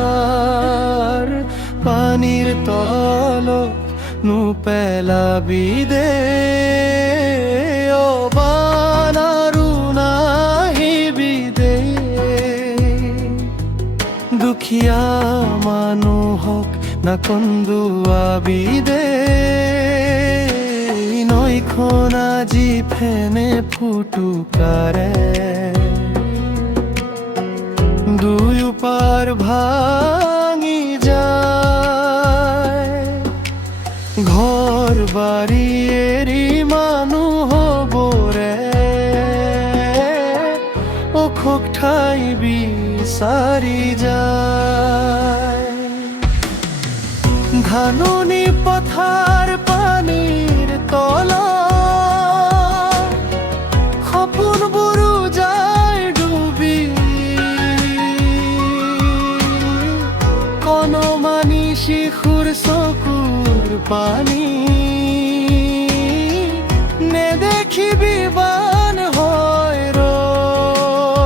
ধাৰ পানীৰ তলত নুপেলাবি দে অবান আৰু নাহিবি দে দুখীয়া মানুহক নাকন্দুৱাবি দে নৈখন আজি ফেনে ফুটুকাৰে দুয়ো পাৰ ভাঙি যায় ঘৰ বাৰী এৰি মানুহবোৰে অখোক ঠাই বিচাৰি যায় ধাননি পথাৰ পানীৰ তলত সপোনবোৰো যায় ডুবি কণমানি শিশুৰ চকুৰ পানী নেদেখিবি বান হয় ৰয়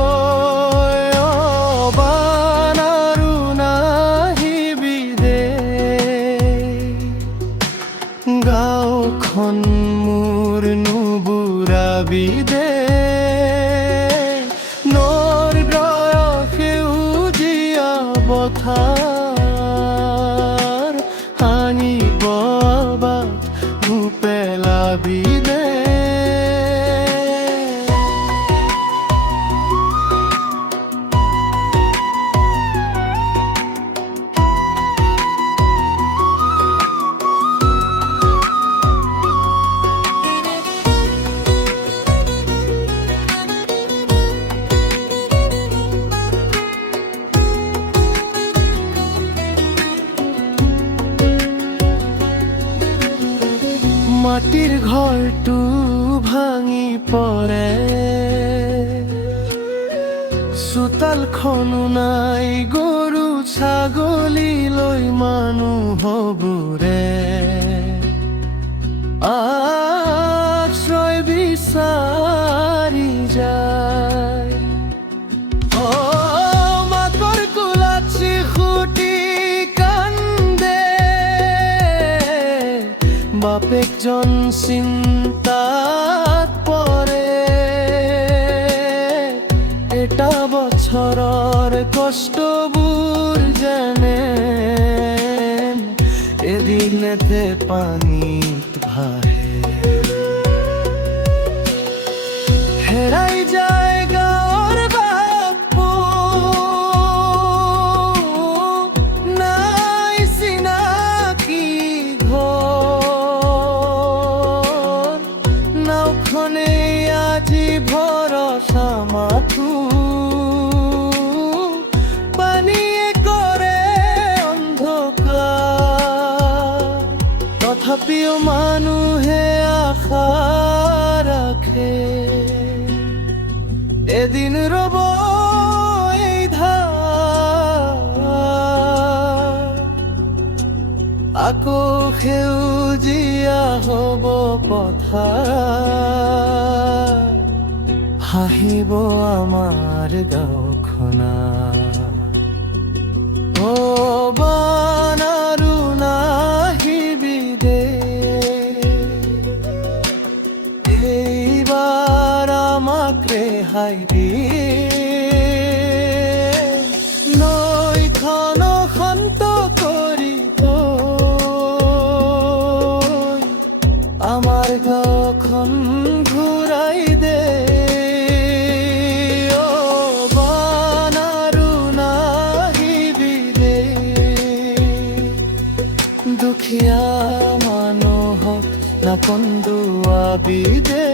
অবান আৰু নাহিবি দে গাঁওখন মোৰ নুবুৰাবি দে নৈৰ সেউজীয়া পথাৰ হানিব নুপেলাবি দে মাটিৰ ঘৰটো ভাঙি পৰে চোতালখনো নাই গৰু ছাগলী লৈ মানুহবোৰে আশ্ৰয় বিচাৰি যায় মাকৰ কোলাত শিশুটি কান্দে বাপেকজন চিন্তাত পৰে এটা বছৰৰ কষ্টবোৰ যেনে এদিনতে পানীত ভাহে হেৰাই যায় গাঁৱৰ বাপু নাই চিনাকি ঘৰ নাওখনে আজি ভৰসা মাথো পানীয়ে কৰে অন্ধকাৰ তথাপিও মানুহে আশা ৰাখে এদিন ৰব এই ধাৰ আকৌ সেউজীয়া হ'ব পথাৰ হাঁহিব আমাৰ গাঁওখনা অবান আৰু নাহিবি দে এইবাৰ আমাক ৰেহাই দিয়ে নৈখন শান্ত কৰি তই আমাৰ গাঁওখন ঘূৰাই দে অবান আৰু নাহিবি দে দুখীয়া মানুহক নাকন্দুৱাবি দে